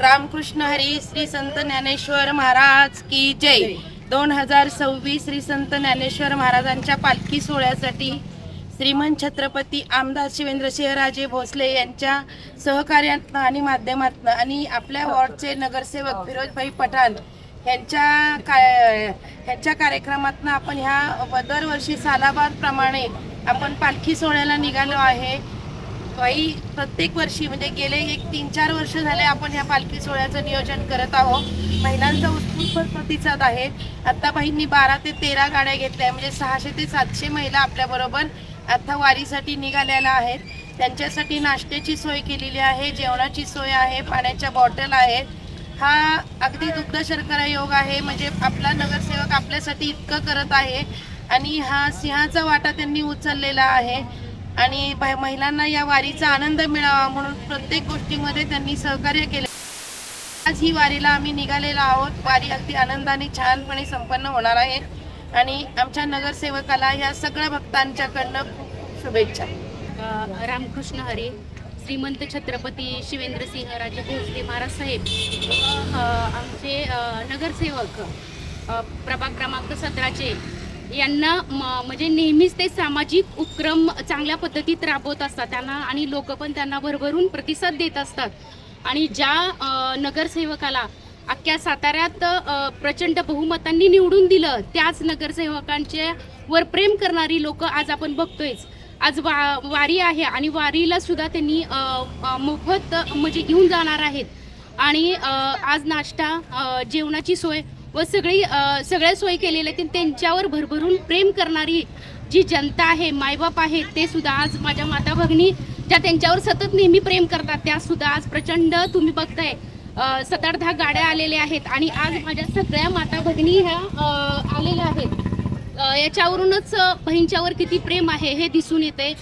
रामकृष्ण हरी श्री संत ज्ञानेश्वर महाराज की जय। 2026 श्री संत ज्ञानेश्वर महाराजांच्या पालखी सोहळ्यासाठी श्रीमंत छत्रपती आमदार शिवेंद्रसिंहराजे भोसले यांच्या सहकार्यातनं आणि माध्यमातनं आणि आपल्या वॉर्डचे नगरसेवक फिरोजभाई पठाण ह्यांच्या कार्यक्रमातनं आपण ह्या दरवर्षी सालाबादप्रमाणे आपण पालखी सोहळ्याला निघालो आहे। प्रत्येक वर्षी म्हणजे गेले 3-4 वर्ष झाले आपण ह्या पालखी सोहळ्याचं नियोजन करत आहोत। महिलांचा उत्स्फूर्त प्रतिसाद आहे। आता बाईंनी 12 ते 13 गाड्या घेतल्या, म्हणजे 600 ते 700 महिला आपल्याबरोबर आता वारीसाठी निघालेल्या आहेत। त्यांच्यासाठी नाश्त्याची सोय केलेली आहे, जेवणाची सोय आहे, पाण्याच्या बॉटल आहेत। हा अगदी दुग्ध शर्करा योग आहे, म्हणजे आपला नगरसेवक आपल्यासाठी इतकं करत आहे आणि हा सिंहाचा वाटा त्यांनी उचललेला आहे आणि महिलांना या वारीचा आनंद मिळावा म्हणून प्रत्येक गोष्टीमध्ये त्यांनी सहकार्य केले। आज ही वारीला आम्ही निघालेलो आहोत। वारी अगदी आनंदाने छानपणे संपन्न होणार आहे आणि आमच्या नगरसेवकाला या सगळ्या भक्तांच्याकडनं खूप शुभेच्छा। रामकृष्ण हरी श्रीमंत छत्रपती शिवेंद्रसिंहराजे भोसले महाराज साहेब आमचे नगरसेवक प्रभाग क्रमांक 17चे यांना म्हणजे नेहमीच ते सामाजिक उपक्रम चांगल्या पद्धतीत राबवत असतात त्यांना आणि लोक पण त्यांना भरभरून प्रतिसाद देत असतात आणि ज्या नगरसेवकाला अख्ख्या साताऱ्यात प्रचंड बहुमतांनी निवडून दिलं त्याच नगरसेवकांच्या वर प्रेम करणारी लोक आज आपण बघतोयच। आज वारी आहे आणि वारीला सुद्धा त्यांनी मोफत म्हणजे घेऊन जाणार आहेत आणि आज नाश्ता जेवणाची सोय व सगळ्या सोयी केलेल्या आहेत। त्यांच्यावर भरभरून प्रेम करणारी जी जनता आहे, मायबाप आहे, ते सुद्धा आज माझ्या माता भगिनी ज्या त्यांच्यावर सतत नेहमी प्रेम करतात त्या सुद्धा आज प्रचंड तुम्ही बघताय 7-10 गाड्या आलेल्या आहेत आणि आज माझ्या सगळ्या माता भगिनी ह्या आलेल्या आहेत। याच्यावरूनच बहिणीच्यावर किती प्रेम आहे हे दिसून येते।